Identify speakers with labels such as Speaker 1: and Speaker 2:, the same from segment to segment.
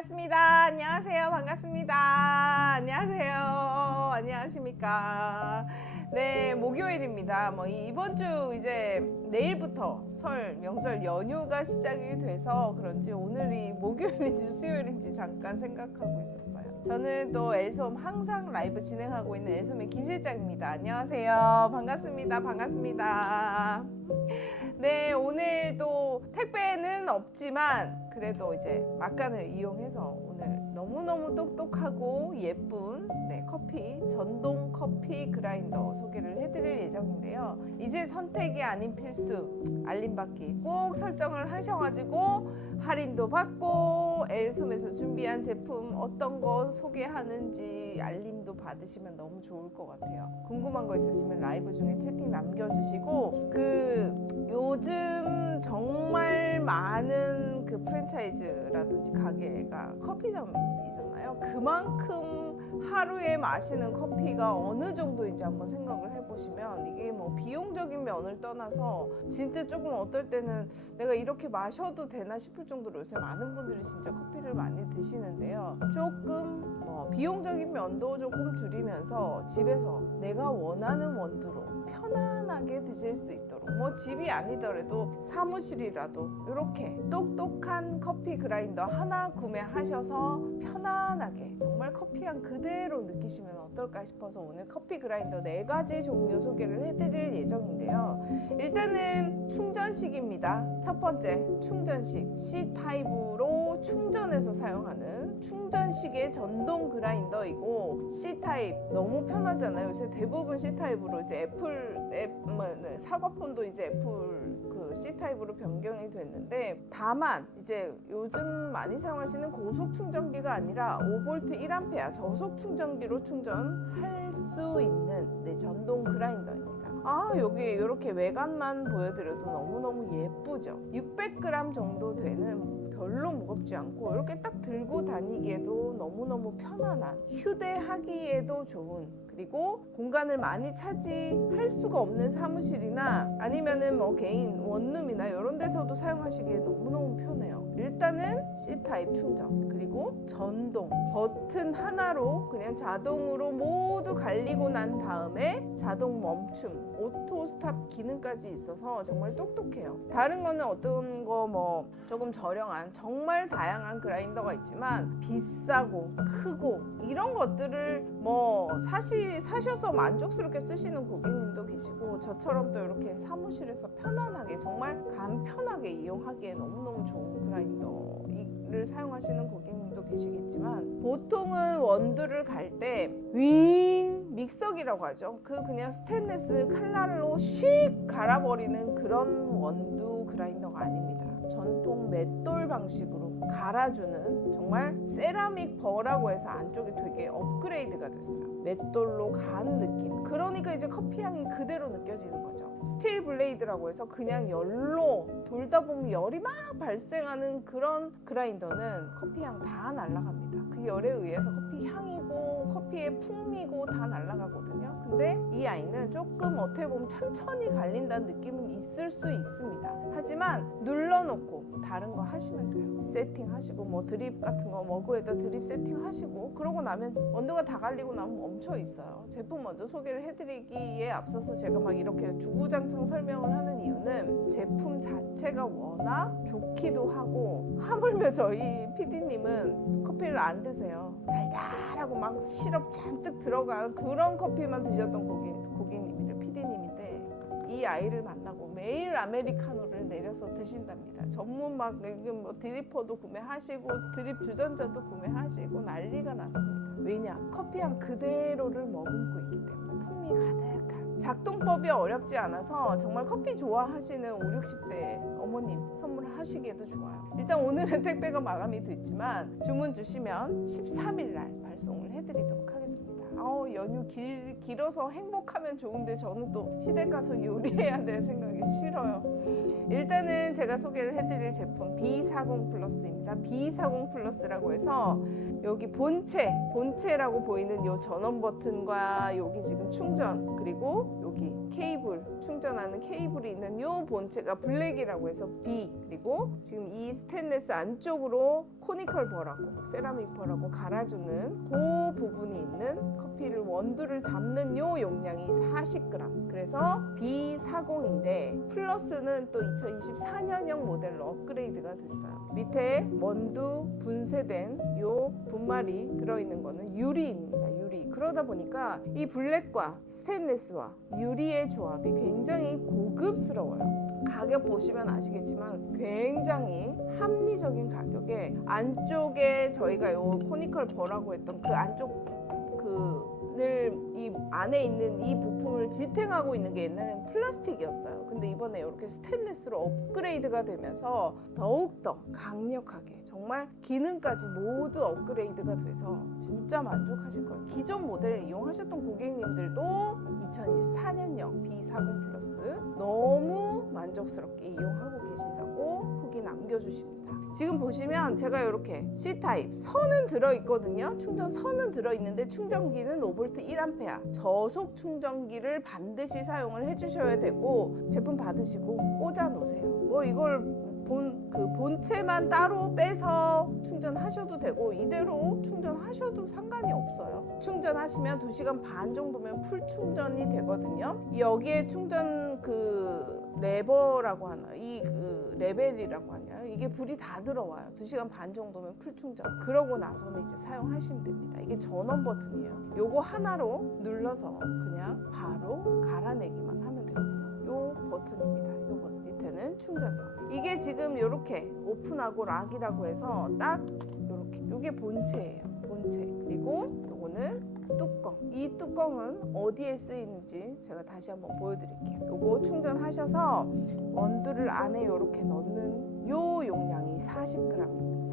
Speaker 1: 반갑습니다. 안녕하세요. 반갑습니다. 안녕하세요. 안녕하십니까. 네, 목요일입니다. 뭐 이번 주 이제 내일부터 설 명절 연휴가 시작이 돼서 그런지 오늘이 목요일인지 수요일인지 잠깐 생각하고 있었어요. 저는 또 엘솜 항상 라이브 진행하고 있는 엘솜의 김 실장입니다. 안녕하세요. 반갑습니다. 반갑습니다. 네, 오늘도 택배는 없지만 그래도 이제 막간을 이용해서 오늘 너무너무 똑똑하고 예쁜 네, 커피, 전동 커피 그라인더 소개를 해드릴 예정인데요. 이제 선택이 아닌 필수, 알림받기 꼭 설정을 하셔가지고 할인도 받고 엘솜에서 준비한 제품 어떤 거 소개하는지 알림도 받으시면 너무 좋을 것 같아요. 궁금한 거 있으시면 라이브 중에 채팅 남겨주시고 그 요즘 정말 많은 그 프랜차이즈라든지 가게가 커피점이 잖아요. 그만큼 하루에 마시는 커피가 어느 정도인지 한번 생각을 해보시면 이게 뭐 비용적인 면을 떠나서 진짜 조금 어떨 때는 내가 이렇게 마셔도 되나 싶을 정도로 요새 많은 분들이 진짜 커피를 많이 드시는데요. 조금 뭐 비용적인 면도 조금 줄이면서 집에서 내가 원하는 원두로 편안하게 드실 수 있도록 뭐 집이 아니더라도 사무실이라도 이렇게 똑똑한 커피 그라인더 하나 구매하셔서 편안하게 정말 커피 향 그대로 느끼시면 어떨까 싶어서 오늘 커피 그라인더 네 가지 종류 소개를 해드릴 예정인데요. 일단은 충전식입니다. 첫 번째 충전식 C 타입으로 충전해서 사용하는 충전식의 전동 그라인더이고 C 타입 너무 편하잖아요. 요새 대부분 C 타입으로 이제 애플 앱 뭐, 네, 사과폰도 이제 애플 그 C 타입으로 변경이 됐는데 다만 이제 요즘 많이 사용하시는 고속 충전기가 아니라 5V 1A 저속 충전기로 충전할 수 있는 네, 전동 그라인더입니다. 아 여기 이렇게 외관만 보여드려도 너무너무 예쁘죠 600g 정도 되는 별로 무겁지 않고 이렇게 딱 들고 다니기에도 너무너무 편안한 휴대하기에도 좋은 그리고 공간을 많이 차지할 수가 없는 사무실이나 아니면은 뭐 개인 원룸이나 이런 데서도 사용하시기에 너무너무 편해요 일단은 C타입 충전 그리고 전동 버튼 하나로 그냥 자동으로 모두 갈리고 난 다음에 자동 멈춤 오토 스탑 기능까지 있어서 정말 똑똑해요. 다른 거는 어떤 거 뭐 조금 저렴한 정말 다양한 그라인더가 있지만 비싸고 크고 이런 것들을 뭐 사시 사셔서 만족스럽게 쓰시는 고객님도 계시고 저처럼 또 이렇게 사무실에서 편안하게 정말 간편하게 이용하기에 너무너무 좋은 그라인더 를 사용하시는 고객님도 계시겠지만 보통은 원두를 갈 때 윙 믹서기라고 하죠. 그 그냥 스테인레스 칼날로 씩 갈아버리는 그런 원두 그라인더가 아닙니다. 전통 맷돌 방식으로 갈아주는 정말 세라믹 버라고 해서 안쪽이 되게 업그레이드가 됐어요. 맷돌로 간 느낌. 그러니까 이제 커피 향이 그대로 느껴지는 거죠. 스틸 블레이드라고 해서 그냥 열로 돌다 보면 열이 막 발생하는 그런 그라인더는 커피 향 다 날아갑니다. 그 열에 의해서 커피 향이고 커피의 풍미고 다 날아가거든요. 근데 이 아이는 조금 어떻게 보면 천천히 갈린다는 느낌은 있을 수 있습니다. 하지만 눌러놓고 다른 거 하시면 돼요. 세팅하시고 뭐 드립 같은 거 머그에다 드립 세팅하시고 그러고 나면 온도가 다 갈리고 나면 멈춰 있어요. 제품 먼저 소개를 해드리기에 앞서서 제가 막 이렇게 주구장창 설명을 하는 이유는 제품 자체가 워낙 좋기도 하고 하물며 저희 PD님은 커피를 안 드세요. 달달하고 막 시럽 잔뜩 들어간 그런 커피만 드셨던 고객, 고객님이래 PD님인데 이 아이를 만나고 매일 아메리카노를 내려서 드신답니다. 전문 막 뭐 드리퍼도 구매하시고 드립 주전자도 구매하시고 난리가 났습니다. 왜냐? 커피향 그대로를 머금고 있기 때문에 풍미 가득한 작동법이 어렵지 않아서 정말 커피 좋아하시는 5, 60대 어머님 선물하시기에도 좋아요. 일단 오늘은 택배가 마감이 됐지만 주문 주시면 13일 날 발송을 해드리도록 하겠습니다. 아우 연휴 길, 길어서 행복하면 좋은데 저는 또 시댁 가서 요리해야 될 생각이 싫어요. 일단은 제가 소개를 해드릴 제품 B40 플러스 입니다. B40 플러스라고 해서 여기 본체, 본체라고 보이는 요 전원 버튼과 여기 지금 충전 그리고 케이블 충전하는 케이블이 있는 요 본체가 블랙이라고 해서 B 그리고 지금 이 스테인레스 안쪽으로 코니컬 벌하고 세라믹 벌하고 갈아주는 그 부분이 있는 커피를 원두를 담는 요 용량이 40g 그래서 B40인데 플러스는 또 2024년형 모델로 업그레이드가 됐어요. 밑에 원두 분쇄된 요 분말이 들어있는 거는 유리입니다. 유리 그러다 보니까 이 블랙과 스테인레스와 유리의 조합이 굉장히 고급스러워요 가격 보시면 아시겠지만 굉장히 합리적인 가격에 안쪽에 저희가 요 코니컬 벌하고 했던 그 안쪽 그늘 이 안에 있는 이 부품을 지탱하고 있는 게 옛날에는 플라스틱이었어요. 근데 이번에 이렇게 스테인레스로 업그레이드가 되면서 더욱더 강력하게 정말 기능까지 모두 업그레이드가 돼서 진짜 만족하실 거예요. 기존 모델 이용하셨던 고객님들도 2024년형 B40 플러스 너무 만족스럽게 이용하고 계신다고 후기 남겨주십니다. 지금 보시면 제가 이렇게 C타입 선은 들어있거든요. 충전 선은 들어있는데 충전기는 5V 1A 저속 충전기를 반드시 사용을 해주셔야 되고 제품 받으시고 꽂아 놓으세요. 뭐 이걸 본 그 본체만 따로 빼서 충전하셔도 되고 이대로 충전하셔도 상관이 없어요. 충전하시면 2시간 반 정도면 풀 충전이 되거든요. 여기에 충전 그 레버라고 하나 이 그 레벨이라고 하나요? 이게 불이 다 들어와요. 2시간 반 정도면 풀 충전. 그러고 나서는 이제 사용하시면 됩니다. 이게 전원 버튼이에요. 요거 하나로 눌러서 그냥 바로 갈아내기만 하면 되거든요. 요 버튼입니다. 밑에는 충전선. 이게 지금 요렇게 오픈하고 락이라고 해서 딱 요렇게 요게 본체예요. 본체. 그리고 요거는 뚜껑. 이 뚜껑은 어디에 쓰이는지 제가 다시 한번 보여드릴게요. 요거 충전하셔서 원두를 안에 이렇게 넣는 요 용량이 40g입니다.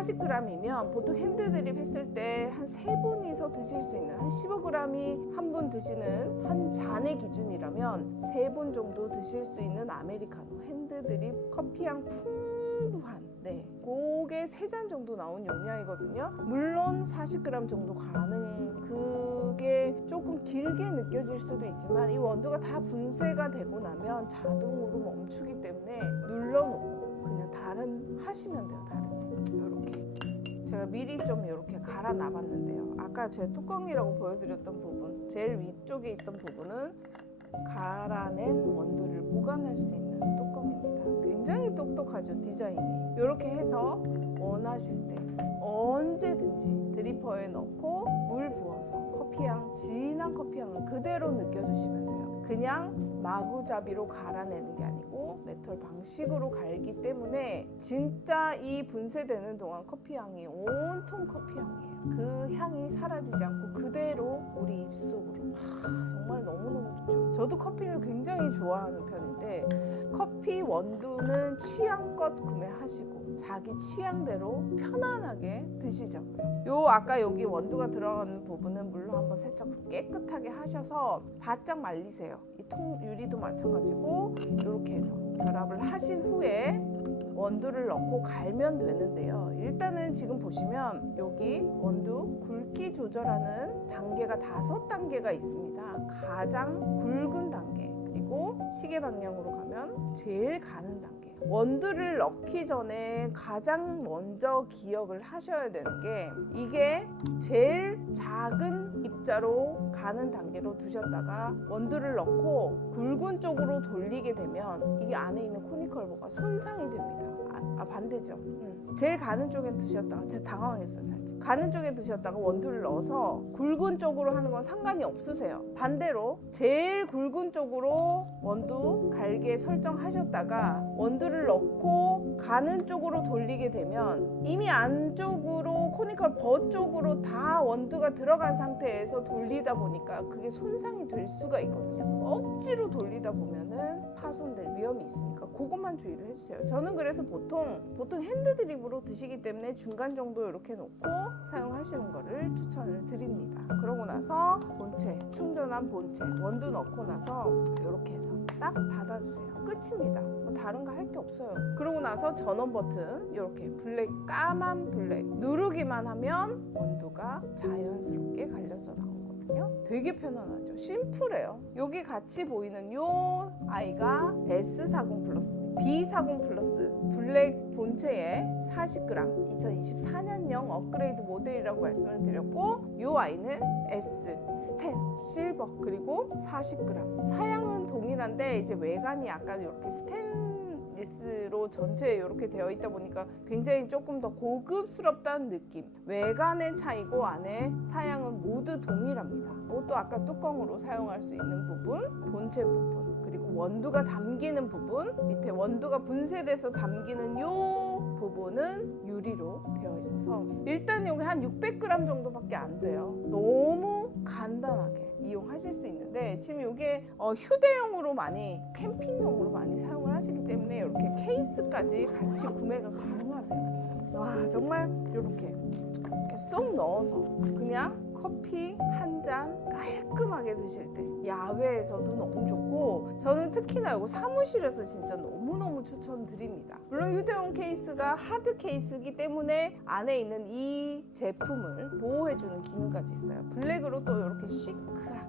Speaker 1: 40g. 40g이면 보통 핸드드립 했을 때 한 세 분이서 드실 수 있는 한 15g이 한 분 드시는 한 잔의 기준이라면 세 분 정도 드실 수 있는 아메리카노 핸드드립 커피향 풍부한 네, 그게 세 잔 정도 나온 용량이거든요. 물론 40g 정도 가는 그게 조금 길게 느껴질 수도 있지만 이 원두가 다 분쇄가 되고 나면 자동으로 멈추기 때문에 눌러놓고 그냥 다른 하시면 돼요. 다른 제가 미리 좀 이렇게 갈아 놔봤는데요. 아까 제 뚜껑이라고 보여드렸던 부분, 제일 위쪽에 있던 부분은 갈아낸 원두를 보관할 수 있는 뚜껑입니다. 굉장히 똑똑하죠 디자인이. 이렇게 해서 원하실 때 언제든지 드리퍼에 넣고 물 부어서 커피향 진한 커피향을 그대로 느껴주시면 돼요. 그냥 마구잡이로 갈아내는 게 아니고 메털 방식으로 갈기 때문에 진짜 이 분쇄되는 동안 커피 향이 온통 커피 향이에요. 그 향이 사라지지 않고 그대로 우리 입속으로 하, 정말 너무너무 좋죠. 저도 커피를 굉장히 좋아하는 편인데 커피 원두는 취향껏 구매하시고 자기 취향대로 편안하게 드시자고요. 요 아까 여기 원두가 들어가는 부분은 물론 한번 살짝 깨끗하게 하셔서 바짝 말리세요. 이 통 유리도 마찬가지고 이렇게 해서 결합을 하신 후에 원두를 넣고 갈면 되는데요. 일단은 지금 보시면 여기 원두 굵기 조절하는 단계가 다섯 단계가 있습니다. 가장 굵은 단계 그리고 시계 방향으로 가면 제일 가는 단계. 원두를 넣기 전에 가장 먼저 기억을 하셔야 되는 게 이게 제일 작은 입자로 가는 단계로 두셨다가 원두를 넣고 굵은 쪽으로 돌리게 되면 이게 안에 있는 코니컬버가 손상이 됩니다. 아, 아, 반대죠. 음. 제일 가는 쪽에 두셨다가 제가 당황했어요 살짝. 가는 쪽에 두셨다가 원두를 넣어서 굵은 쪽으로 하는 건 상관이 없으세요. 반대로 제일 굵은 쪽으로 원두 갈게 설정하셨다가 원두를 넣고 가는 쪽으로 돌리게 되면 이미 안쪽으로 코니컬 버 쪽으로 다 원두가 들어간 상태에서 돌리다 보니까 그게 손상이 될 수가 있거든요. 억지로 돌리다 보면은 파손될 위험이 있으니까 그것만 주의를 해주세요. 저는 그래서 보통 보통 핸드드립으로 드시기 때문에 중간 정도 이렇게 놓고 사용하시는 거를 추천을 드립니다. 그러고 나서 본체 충전한 본체 원두 넣고 나서 이렇게 해서 딱 닫아주세요. 끝입니다. 뭐 다른 거 할 게 없어요. 그러고 나서 전원 버튼 이렇게 블랙 까만 블랙 누르기만 하면 원두가 자연스럽게 갈려져 나오거든 요. 편안하거든요. 되게 편안하죠. 심플해요. 여기 같이 보이는 요 아이가 S40 플러스입니다. B40 플러스 블랙 본체에 40g 2024년형 업그레이드 모델이라고 말씀을 드렸고 요 아이는 S 스텐 실버 그리고 40g 사양은 동일한데 이제 외관이 약간 이렇게 스테 인리스로 전체에 이렇게 되어 있다 보니까 굉장히 조금 더 고급스럽다는 느낌. 외관의 차이고 안에 사양은 모두 동일합니다. 이것도 아까 뚜껑으로 사용할 수 있는 부분 본체 부분 그리고 원두가 담기는 부분 밑에 원두가 분쇄돼서 담기는 요 부분은 유리로 되어 있어서 일단 여기 한 600g 정도밖에 안 돼요. 너무 간단하게 이용하실 수 있는데 지금 이게 어, 휴대용으로 많이 캠핑용으로 많이 사용을 하시기 때문에 이렇게 케이스까지 같이 구매가 가능하세요. 와 정말 이렇게 쏙 넣어서 그냥 커피 한 잔 깔끔하게 드실 때 야외에서도 너무 좋고 저는 특히나 이거 사무실에서 진짜 너무너무 추천드립니다. 물론 휴대용 케이스가 하드 케이스이기 때문에 안에 있는 이 제품을 보호해주는 기능까지 있어요. 블랙으로 또 이렇게 시크한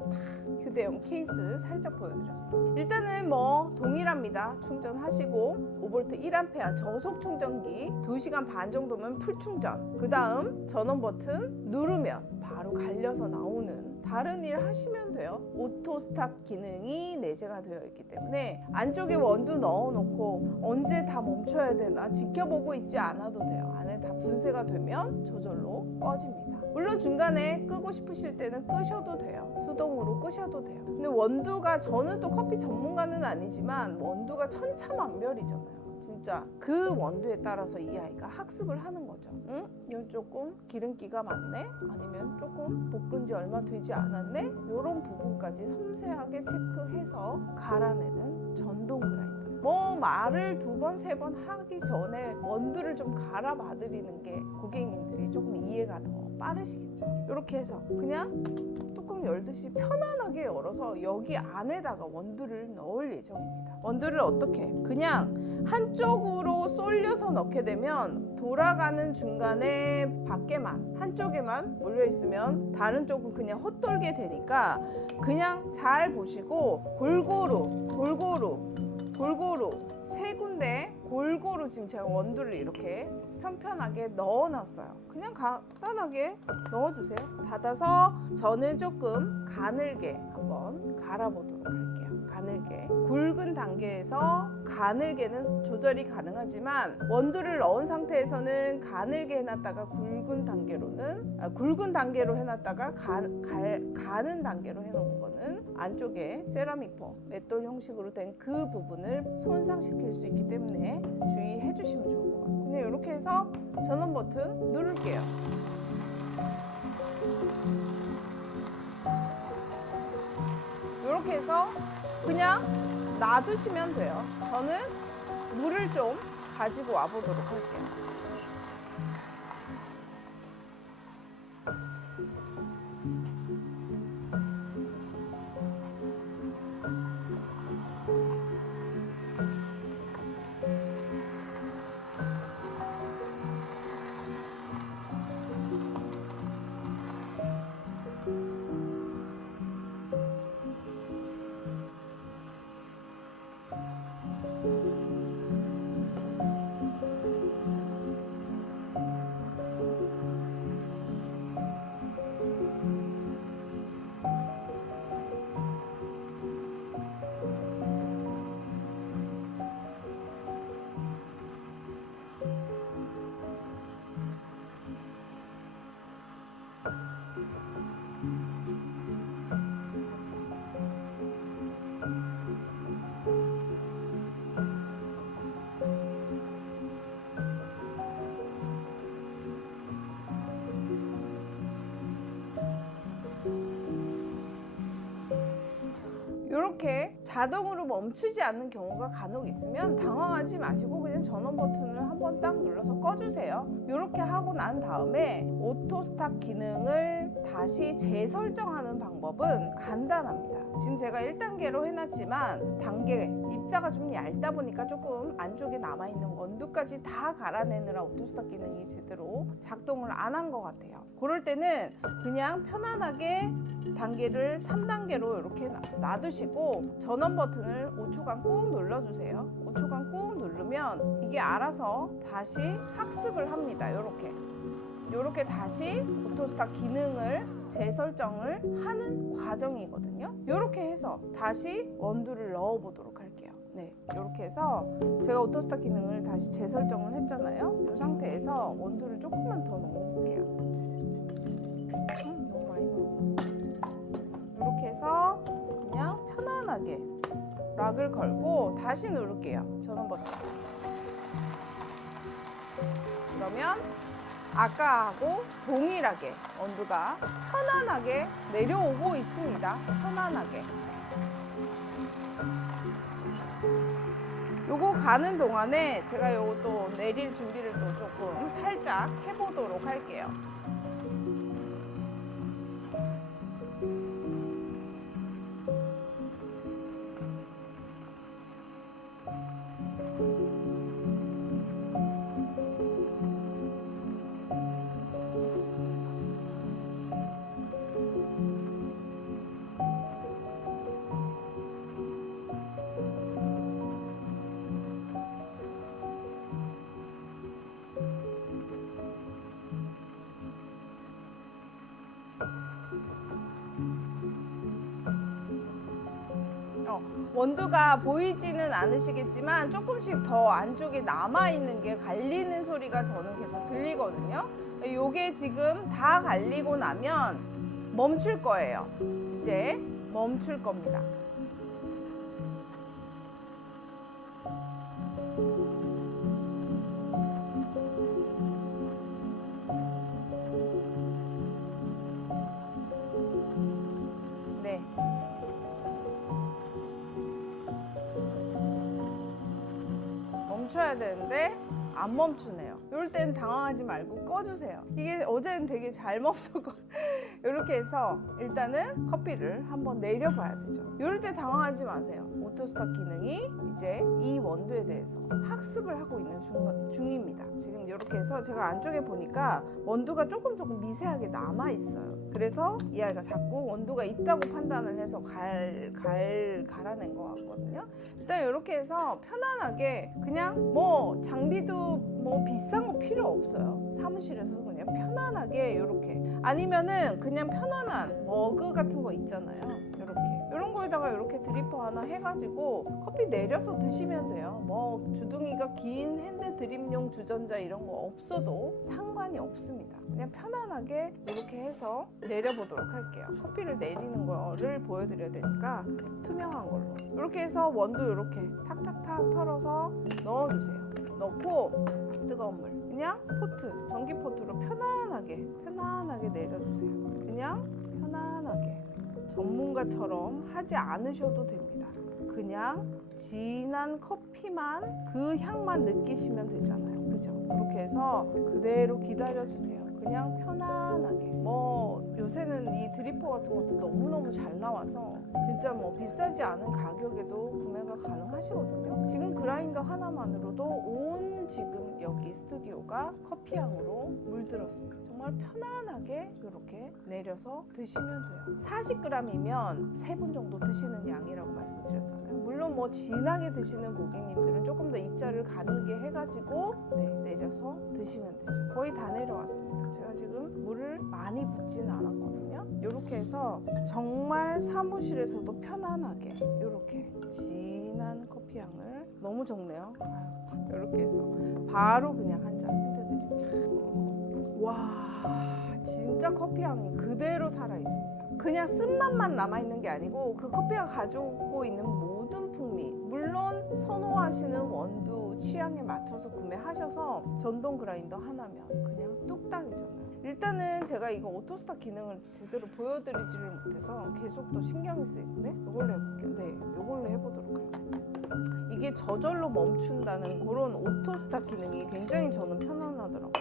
Speaker 1: 휴대용 케이스 살짝 보여드렸어요. 일단은 뭐 동일합니다. 충전하시고 5V 1A 저속 충전기 2시간 반 정도면 풀 충전. 그 다음 전원 버튼 누르면 바로 갈려서 나오는 다른 일 하시면 돼요. 오토 스탑 기능이 내재가 되어 있기 때문에 안쪽에 원두 넣어놓고 언제 다 멈춰야 되나 지켜보고 있지 않아도 돼요. 안에 다 분쇄가 되면 저절로 꺼집니다. 물론 중간에 끄고 싶으실 때는 끄셔도 돼요. 수동으로 끄셔도 돼요. 근데 원두가 저는 또 커피 전문가는 아니지만 원두가 천차만별이잖아요. 진짜 그 원두에 따라서 이 아이가 학습을 하는 거죠. 응? 이건 조금 기름기가 많네? 아니면 조금 볶은 지 얼마 되지 않았네? 이런 부분까지 섬세하게 체크해서 갈아내는 전동 그라인더. 뭐 말을 두 번, 세 번 하기 전에 원두를 좀 갈아 봐드리는 게 고객님들이 조금 이해가 더 빠르시겠죠. 이렇게 해서 그냥 뚜껑 열듯이 편안하게 열어서 여기 안에다가 원두를 넣을 예정입니다. 원두를 어떻게? 그냥 한쪽으로 쏠려서 넣게 되면 돌아가는 중간에 밖에만 한쪽에만 몰려 있으면 다른 쪽은 그냥 헛돌게 되니까 그냥 잘 보시고 골고루 골고루 골고루 세 군데 골고루 지금 제가 원두를 이렇게 편편하게 넣어놨어요. 그냥 간단하게 넣어주세요. 닫아서 저는 조금 가늘게 한번 갈아보도록 할게요. 가늘게 굵은 단계에서 가늘게는 조절이 가능하지만 원두를 넣은 상태에서는 가늘게 해놨다가 굵은 단계로는 아, 굵은 단계로 해놨다가 가, 갈- 가는 단계로 해놓은 거는 안쪽에 세라믹 포 맷돌 형식으로 된 그 부분을 손상시킬 수 있기 때문에 주의해 주시면 좋을 것 같아요. 그냥 이렇게 해서 전원 버튼 누를게요. 이렇게 해서 그냥 놔두시면 돼요. 저는 물을 좀 가지고 와보도록 할게요. 자동으로 멈추지 않는 경우가 간혹 있으면 당황하지 마시고 그냥 전원 버튼을 한번 딱 눌러서 꺼주세요. 이렇게 하고 난 다음에 오토 스탑 기능을 다시 재설정하는 방법. 방법은 간단합니다. 지금 제가 1단계로 해놨지만 단계 입자가 좀 얇다 보니까 조금 안쪽에 남아있는 원두까지 다 갈아내느라 오토스타 기능이 제대로 작동을 안 한 것 같아요. 그럴 때는 그냥 편안하게 단계를 3단계로 이렇게 놔- 놔두시고 전원 버튼을 5초간 꾹 눌러주세요. 5초간 꾹 누르면 이게 알아서 다시 학습을 합니다. 이렇게. 이렇게 다시 오토스타 기능을 재설정을 하는 과정이거든요. 이렇게 해서 다시 원두를 넣어 보도록 할게요. 네, 이렇게 해서 제가 오토스타 기능을 다시 재설정을 했잖아요. 이 상태에서 원두를 조금만 더 넣어 편안하게 락을 걸고 다시 누를게요. 전원 버튼. 그러면 아까하고 동일하게 온도가 편안하게 내려오고 있습니다. 편안하게. 요거 가는 동안에 제가 또 내릴 준비를 또 조금 살짝 해보도록 할게요. 어, 원두가 보이지는 않으시겠지만 조금씩 더 안쪽에 남아 있는 게 갈리는 소리가 저는 계속 들리거든요. 요게 지금 다 갈리고 나면 멈출 거예요. 이제 멈출 겁니다. 멈춰야 되는데 안 멈추네요. 이럴 땐 당황하지 말고 꺼주세요. 이게 어제는 되게 잘 멈췄고 이렇게 해서 일단은 커피를 한번 내려봐야 되죠. 이럴 때 당황하지 마세요. 오토스타 기능이 이제 이 원두에 대해서 학습을 하고 있는 중, 중입니다. 지금 이렇게 해서 제가 안쪽에 보니까 원두가 조금 조금 미세하게 남아 있어요. 그래서 이 아이가 자꾸 원두가 있다고 판단을 해서 갈, 갈, 갈아낸 것 같거든요. 일단 이렇게 해서 편안하게 그냥 뭐 장비도 뭐 비싼 거 필요 없어요. 사무실에서 그냥 편안하게 이렇게 아니면은 그냥 편안한 머그 같은 거 있잖아요. 거에다가 이렇게 드리퍼 하나 해가지고 커피 내려서 드시면 돼요. 뭐 주둥이가 긴 핸드 드립용 주전자 이런 거 없어도 상관이 없습니다. 그냥 편안하게 이렇게 해서 내려보도록 할게요. 커피를 내리는 거를 보여드려야 되니까 투명한 걸로 이렇게 해서 원두 이렇게 탁탁탁 털어서 넣어주세요. 넣고 뜨거운 물 그냥 포트 전기 포트로 편안하게 편안하게 내려주세요. 그냥 편안하게 전문가처럼 하지 않으셔도 됩니다. 그냥 진한 커피만 그 향만 느끼시면 되잖아요. 그죠? 그렇게 해서 그대로 기다려주세요. 그냥 편안하게. 뭐 요새는 이 드리퍼 같은 것도 너무너무 잘 나와서 진짜 뭐 비싸지 않은 가격에도 구매가 가능하시거든요. 지금 그라인더 하나만으로도 온 지금 여기 스튜디오가 커피향으로 물들었습니다. 정말 편안하게 이렇게 내려서 드시면 돼요. 40g이면 3분 정도 드시는 양이라고 말씀드렸잖아요. 물론 뭐 진하게 드시는 고객님들은 조금 더 입자를 가늘게 해가지고 네, 내려서 드시면 되죠. 거의 다 내려왔습니다. 제가 지금 물을 많이 붓지는 않았거든요. 이렇게 해서 정말 사무실에서도 편안하게 이렇게 진한 커피 향을 너무 적네요. 이렇게 해서 바로 그냥 한잔 핸드드립. 와 진짜 커피 향이 그대로 살아 있습니다. 그냥 쓴맛만 남아 있는 게 아니고 그 커피가 가지고 있는 모든 풍미 물론 선호하시는 원두 취향에 맞춰서 구매하셔서 전동 그라인더 하나면 그냥 뚝딱이잖아요. 일단은 제가 이거 오토스타 기능을 제대로 보여드리지를 못해서 계속 또 신경이 쓰이는데 이걸로 해볼게요. 네, 이걸로 해보도록 할게요. 이게 저절로 멈춘다는 그런 오토스타 기능이 굉장히 저는 편안하더라고요.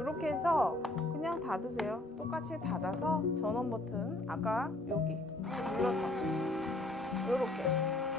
Speaker 1: 이렇게 해서 그냥 닫으세요. 똑같이 닫아서 전원 버튼 아까 여기 눌러서 요렇게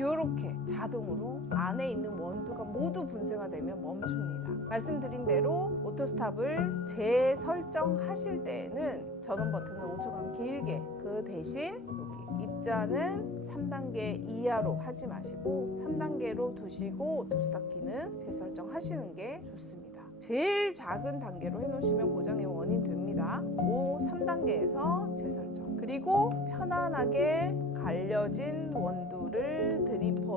Speaker 1: 요렇게 자동으로 안에 있는 원두가 모두 분쇄가 되면 멈춥니다. 말씀드린 대로 오토스탑을 재설정하실 때에는 전원 버튼을 5초간 길게 그 대신 여기 입자는 3단계 이하로 하지 마시고 3단계로 두시고 오토스탑 키는 재설정하시는 게 좋습니다. 제일 작은 단계로 해놓으시면 고장의 원인 됩니다. 5, 3단계에서 재설정. 그리고 편안하게 갈려진 원두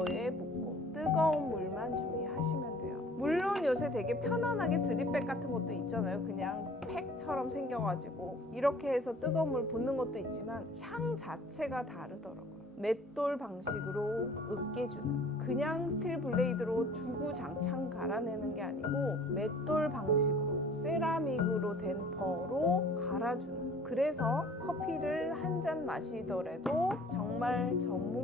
Speaker 1: 를 드리퍼에 붓고 뜨거운 물만 준비하시면 돼요. 물론 요새 되게 편안하게 드립백 같은 것도 있잖아요. 그냥 팩처럼 생겨가지고 이렇게 해서 뜨거운 물 붓는 것도 있지만 향 자체가 다르더라고요. 맷돌 방식으로 으깨주는 그냥 스틸 블레이드로 주구장창 갈아내는 게 아니고 맷돌 방식으로 세라믹으로 된 퍼로 갈아주는 그래서 커피를 한 잔 마시더라도 정말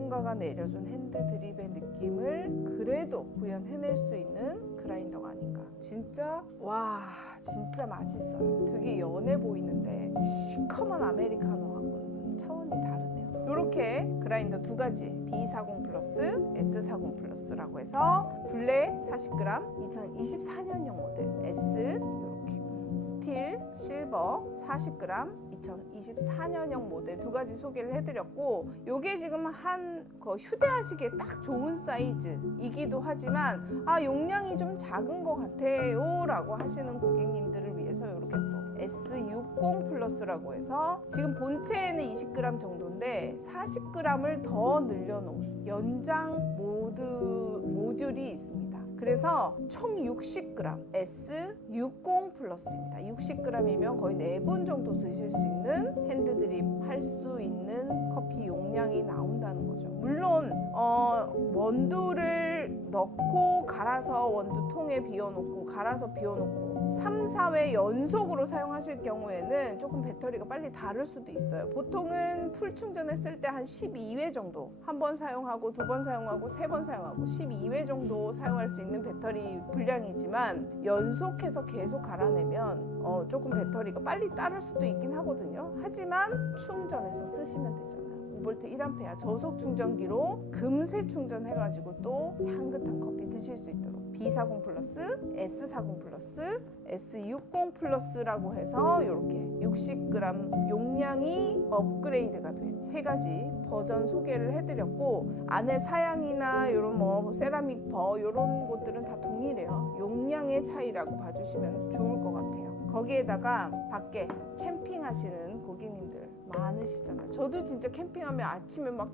Speaker 1: 전문가가 내려준 핸드 드립의 느낌을 그래도 구현해낼 수 있는 그라인더가 아닌가. 진짜? 와 진짜 맛있어요. 되게 연해 보이는데 시커먼 아메리카노하고는 차원이 다르네요. 이렇게 그라인더 두 가지 B40 플러스 S40 플러스라고 해서 블랙 40g 2024년형 모델 S 이렇게. 스틸 실버 40g 2024년형 모델 두 가지 소개를 해드렸고 요게 지금 한 그 휴대하시기에 딱 좋은 사이즈이기도 하지만 아 용량이 좀 작은 것 같아요 라고 하시는 고객님들을 위해서 이렇게 또 S60 플러스라고 해서 지금 본체에는 20g 정도인데 40g을 더 늘려놓은 연장 모드 모듈이 있습니다. 그래서 총 60g S60 플러스입니다. 60g이면 거의 4번 정도 드실 수 있는 핸드드립 할 수 있는 커피 용량이 나온다는 거죠. 물론 어, 원두를 넣고 갈아서 원두통에 비워놓고 갈아서 비워놓고 3, 4회 연속으로 사용하실 경우에는 조금 배터리가 빨리 닳을 수도 있어요. 보통은 풀 충전했을 때 한 12회 정도 한 번 사용하고 두 번 사용하고 세 번 사용하고 12회 정도 사용할 수 있는 배터리 분량이지만 연속해서 계속 갈아내면 어, 조금 배터리가 빨리 따를 수도 있긴 하거든요. 하지만 충전해서 쓰시면 되잖아요. 5V 1A 저속 충전기로 금세 충전해가지고 또 향긋한 커피 드실 수 있도록 B40 플러스, S40 플러스, S60 플러스라고 해서 이렇게 60g 용량이 업그레이드가 된 세 가지 버전 소개를 해드렸고 안에 사양이나 이런 뭐 세라믹 버 이런 것들은 다 동일해요. 용량의 차이라고 봐주시면 좋을 것 같아요. 거기에다가 밖에 캠핑하시는 고객님들 많으시잖아요. 저도 진짜 캠핑하면 아침에 막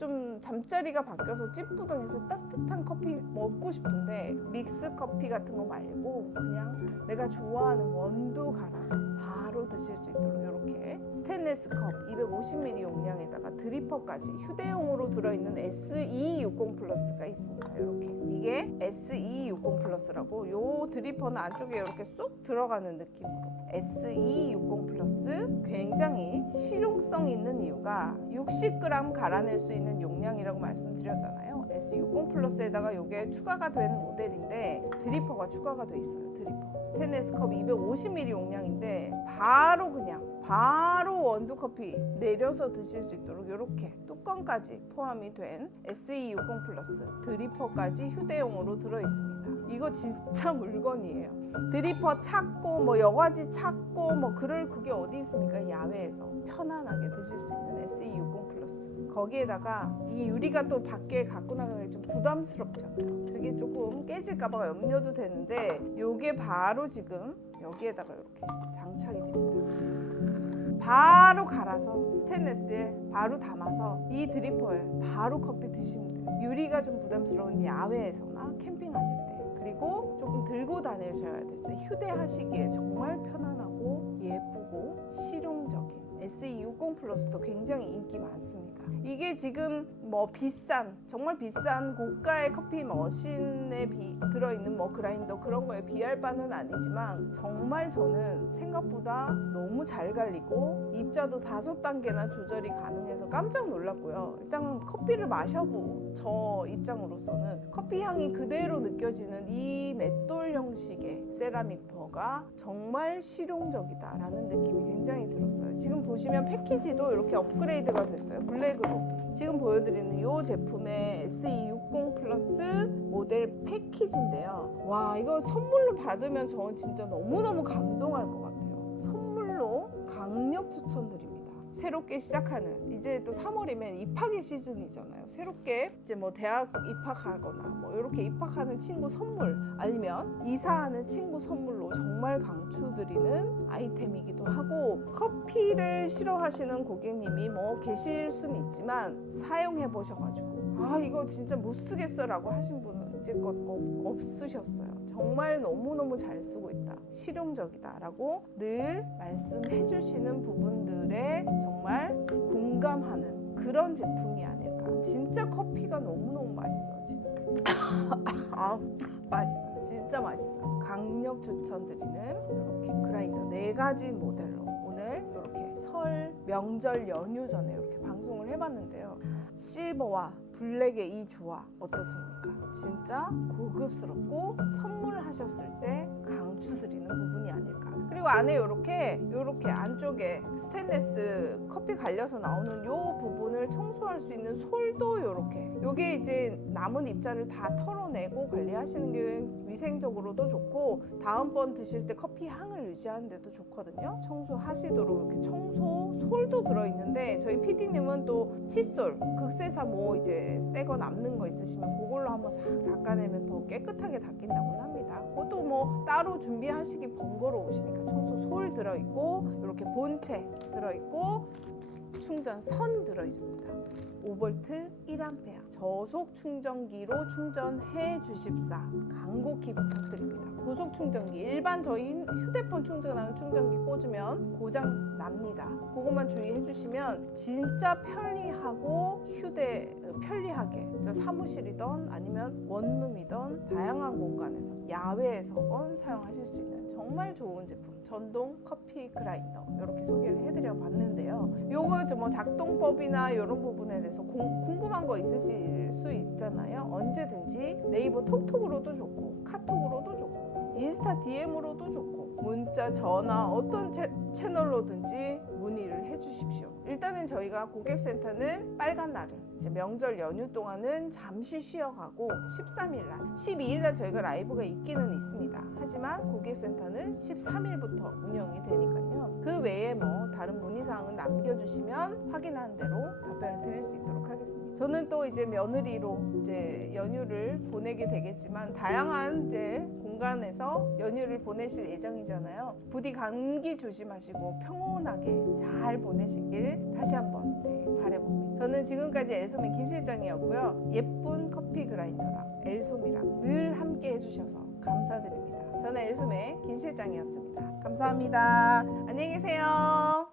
Speaker 1: 좀 잠자리가 바뀌어서 찌뿌둥해서 따뜻한 커피 먹고 싶은데 믹스 커피 같은 거 말고 그냥 내가 좋아하는 원두 갈아서 바로 드실 수 있도록 이렇게 스테인레스 컵 250ml 용량에다가 드리퍼까지 휴대용으로 들어있는 SE60 플러스가 있습니다. 이렇게 이게 SE60 플러스라고 요 드리퍼는 안쪽에 이렇게 쏙 들어가는 느낌으로 SE60 플러스 굉장히 실용성 있는 이유가 60g 갈아낼 수 있는 용량이라고 말씀드렸잖아요. S60 플러스에다가 이게 추가가 된 모델인데 드리퍼가 추가가 돼 있어요. 드리퍼 스테인레스 컵 250ml 용량인데 바로 그냥 바로 원두 커피 내려서 드실 수 있도록 이렇게 뚜껑까지 포함이 된 SE60 플러스 드리퍼까지 휴대용으로 들어 있습니다. 이거 진짜 물건이에요. 드리퍼 찾고 뭐 여과지 찾고 뭐 그럴 그게 어디 있습니까? 야외에서 편안하게 드실 수 있는 SE60 플러스. 거기에다가 이 유리가 또 밖에 갖고 나가기 좀 부담스럽잖아요. 되게 조금 깨질까봐 염려도 되는데 요게 바로 지금 여기에다가 이렇게 장착이 됩니다. 바로 갈아서 스테인레스에 바로 담아서 이 드리퍼에 바로 커피 드시면 돼요. 유리가 좀 부담스러운 야외에서나 캠핑하실 때 그리고 조금 들고 다니셔야 될 때 휴대하시기에 정말 편안하고 예쁘고 실용적인 SE60 플러스도 굉장히 인기 많습니다. 이게 지금 뭐 비싼 정말 비싼 고가의 커피 머신에 비, 들어있는 뭐 그라인더 그런 거에 비할 바는 아니지만 정말 저는 생각보다 너무 잘 갈리고 입자도 다섯 단계나 조절이 가능해서 깜짝 놀랐고요. 일단 커피를 마셔보고 저 입장으로서는 커피 향이 그대로 느껴지는 이 맷돌 형식의 세라믹 버가 정말 실용적이다라는 느낌이 굉장히 들었어요. 지금 보시면 패키지도 이렇게 업그레이드가 됐어요. 블랙으로. 지금 보여드리는 이 제품의 SE60 플러스 모델 패키지인데요. 와, 이거 선물로 받으면 저는 진짜 너무너무 감동할 것 같아요. 선물로 강력 추천드립니다. 새롭게 시작하는 이제 또 3월이면 입학의 시즌이잖아요. 새롭게 이제 뭐 대학 입학하거나 뭐 이렇게 입학하는 친구 선물 아니면 이사하는 친구 선물로 정말 강추드리는 아이템이기도 하고 커피를 싫어하시는 고객님이 뭐 계실 수는 있지만 사용해 보셔가지고 아 이거 진짜 못 쓰겠어라고 하신 분은 이제껏 없- 없으셨어요. 정말 너무너무 잘 쓰고 있다. 실용적이다 라고 늘 말씀해 주시는 부분들에 정말 공감하는 그런 제품이 아닐까. 진짜 커피가 너무너무 맛있어. 진짜. 아, 맛있어. 진짜 맛있어. 강력 추천드리는 이렇게 그라인더 네 가지 이렇게 설 명절 연휴 전에 이렇게 방송을 해봤는데요. 실버와 블랙의 이 조화 어떻습니까? 진짜 고급스럽고 선물하셨을 때 강추드리는 부분이 아닐까. 그리고 안에 이렇게 이렇게 안쪽에 스테인레스 커피 갈려서 나오는 요 부분을 청소할 수 있는 솔도 이렇게. 요게 이제 남은 입자를 다 털어내고 관리하시는 게 위생적으로도 좋고 다음번 드실 때 커피 향을 유지하는 데도 좋거든요. 청소하시도록 이렇게 청소 솔도 들어있는데 저희 PD님은 또 칫솔, 극세사 뭐 이제 새거 남는 거 있으시면 그걸로 한번 싹 닦아내면 더 깨끗하게 닦인다고 합니다. 그것도 뭐 따로 준비하시기 번거로우시니까 청소 솔 들어있고 이렇게 본체 들어있고 충전선 들어있습니다. 5V 1A 저속 충전기로 충전해 주십사 간곡히 부탁드립니다. 고속 충전기 일반 저희 휴대폰 충전하는 충전기 꽂으면 고장 납니다. 그것만 주의해 주시면 진짜 편리하고 휴대 편리하게 저 사무실이던 아니면 원룸이던 다양한 공간에서 야외에서건 사용하실 수 있는 정말 좋은 제품 전동 커피 그라인더 이렇게 소개를 해드려 봤는데요. 요거 좀뭐 작동법이나 이런 부분에 대해서 공- 궁금한 거 있으실 수 있잖아요. 언제든지 네이버 톡톡으로도 좋고 카톡으로도 좋고 인스타 DM으로도 좋고 문자 전화 어떤 채, 채널로든지 문의를 해주십시오. 일단은 저희가 고객센터는 빨간 날을 명절 연휴 동안은 잠시 쉬어가고 13일 날, 12일 날 저희가 라이브가 있기는 있습니다. 하지만 고객센터는 13일부터 운영이 되니까요. 그 외에 뭐 다른 문의 사항은 남겨주시면 확인하는 대로 답변을 드릴 수 있도록 하겠습니다. 저는 또 이제 며느리로 이제 연휴를 보내게 되겠지만 다양한 이제 공간에서 연휴를 보내실 예정이잖아요. 부디 감기 조심하시고 평온하게 잘 보내시길 다시 한번 네, 바래봅니다. 저는 지금까지 엘소민 김 실장이었고요. 예쁜 커피 그라인더랑 엘소미랑 늘 함께 해주셔서 감사드립니다. 저는 엘소민 김 실장이었습니다. 감사합니다. 안녕히 계세요.